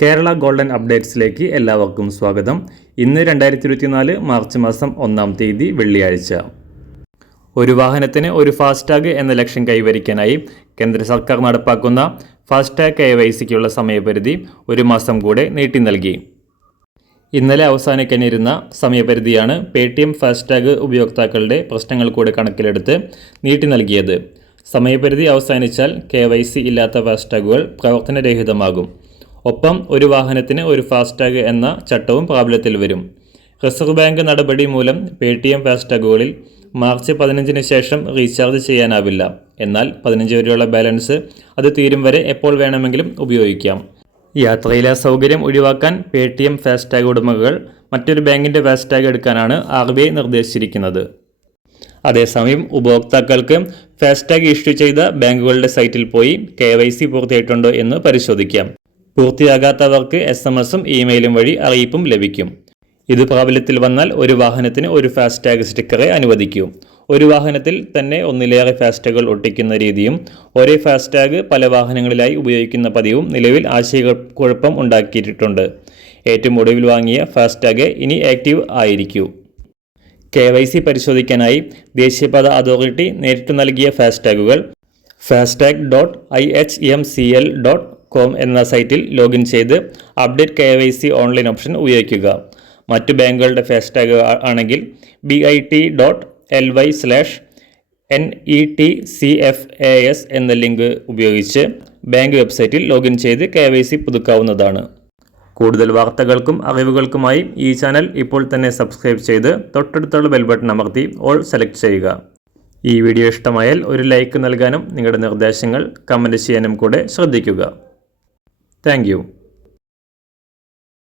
Kerala golden അപ്ഡേറ്റ്സിലേക്ക് എല്ലാവർക്കും സ്വാഗതം. ഇന്ന് രണ്ടായിരത്തി ഇരുപത്തിനാല് മാർച്ച് മാസം ഒന്നാം തീയതി വെള്ളിയാഴ്ച. ഒരു വാഹനത്തിന് ഒരു ഫാസ്ടാഗ് എന്ന ലക്ഷ്യം കൈവരിക്കാനായി കേന്ദ്ര സർക്കാർ നടപ്പാക്കുന്ന ഫാസ്ടാഗ് കെ വൈ സിക്കുള്ള സമയപരിധി ഒരു മാസം കൂടെ നീട്ടി നൽകി. ഇന്നലെ അവസാനിക്കാനിരുന്ന സമയപരിധിയാണ് പേ ടി എം ഫാസ്ടാഗ് ഉപയോക്താക്കളുടെ പ്രശ്നങ്ങൾ കൂടെ കണക്കിലെടുത്ത് നീട്ടി നൽകിയത്. സമയപരിധി അവസാനിച്ചാൽ കെ വൈ സി ഇല്ലാത്ത ഫാസ്ടാഗുകൾ പ്രവർത്തനരഹിതമാകും. ഒപ്പം ഒരു വാഹനത്തിന് ഒരു ഫാസ്ടാഗ് എന്ന ചട്ടവും പ്രാബല്യത്തിൽ വരും. റിസർവ് ബാങ്ക് നടപടി മൂലം പേ ടി എം ഫാസ്ടാഗുകളിൽ മാർച്ച് പതിനഞ്ചിന് ശേഷം റീചാർജ് ചെയ്യാനാവില്ല. എന്നാൽ പതിനഞ്ച് വരെയുള്ള ബാലൻസ് അത് തീരും വരെ എപ്പോൾ വേണമെങ്കിലും ഉപയോഗിക്കാം. യാത്രയിലെ സൗകര്യം ഒഴിവാക്കാൻ പേ ടി എം ഫാസ്ടാഗ് ഉടമകൾ മറ്റൊരു ബാങ്കിന്റെ ഫാസ്ടാഗ് എടുക്കാനാണ് ആർ ബി ഐ നിർദ്ദേശിച്ചിരിക്കുന്നത്. അതേസമയം ഉപഭോക്താക്കൾക്ക് ഫാസ്ടാഗ് ഇഷ്യൂ ചെയ്ത ബാങ്കുകളുടെ സൈറ്റിൽ പോയി കെ വൈ സി പൂർത്തിയായിട്ടുണ്ടോ എന്ന് പരിശോധിക്കാം. പൂർത്തിയാകാത്തവർക്ക് എസ് എം എസും ഇമെയിലും വഴി അറിയിപ്പും ലഭിക്കും. ഇത് പ്രാബല്യത്തിൽ വന്നാൽ ഒരു വാഹനത്തിന് ഒരു ഫാസ്ടാഗ് സ്റ്റിക്കറെ അനുവദിക്കൂ. ഒരു വാഹനത്തിൽ തന്നെ ഒന്നിലേറെ ഫാസ്ടാഗുകൾ ഒട്ടിക്കുന്ന രീതിയും ഒരേ ഫാസ്ടാഗ് പല വാഹനങ്ങളിലായി ഉപയോഗിക്കുന്ന പതിവും നിലവിൽ ആശയക്കുഴപ്പം ഉണ്ടാക്കിയിട്ടുണ്ട്. ഏറ്റവും ഒടുവിൽ വാങ്ങിയ ഫാസ്ടാഗ് ഇനി ആക്റ്റീവ് ആയിരിക്കൂ. കെ വൈ സി പരിശോധിക്കാനായി ദേശീയപാത അതോറിറ്റി നേരിട്ട് നൽകിയ ഫാസ്ടാഗുകൾ FASTag dot I H M C L dot com എന്ന സൈറ്റിൽ ലോഗിൻ ചെയ്ത് update K Y C online option ഉപയോഗിക്കുക. മറ്റു ബാങ്കുകളുടെ ഫാസ്ടാഗ് ആണെങ്കിൽ B I T dot L Y slash N E T C F A S എന്ന link ഉപയോഗിച്ച് bank വെബ്സൈറ്റിൽ ലോഗിൻ ചെയ്ത് കെ വൈ സി പുതുക്കാവുന്നതാണ്. കൂടുതൽ വാർത്തകൾക്കും അറിവുകൾക്കുമായി ഈ ചാനൽ ഇപ്പോൾ തന്നെ സബ്സ്ക്രൈബ് ചെയ്ത് തൊട്ടടുത്തുള്ള ബെൽ ബട്ടൺ അമർത്തി ഓൾ സെലക്ട് ചെയ്യുക. ഈ വീഡിയോ ഇഷ്ടമായാൽ ഒരു ലൈക്ക് നൽകാനും നിങ്ങളുടെ നിർദ്ദേശങ്ങൾ കമന്റ് ചെയ്യാനും കൂടെ ശ്രദ്ധിക്കുക. താങ്ക്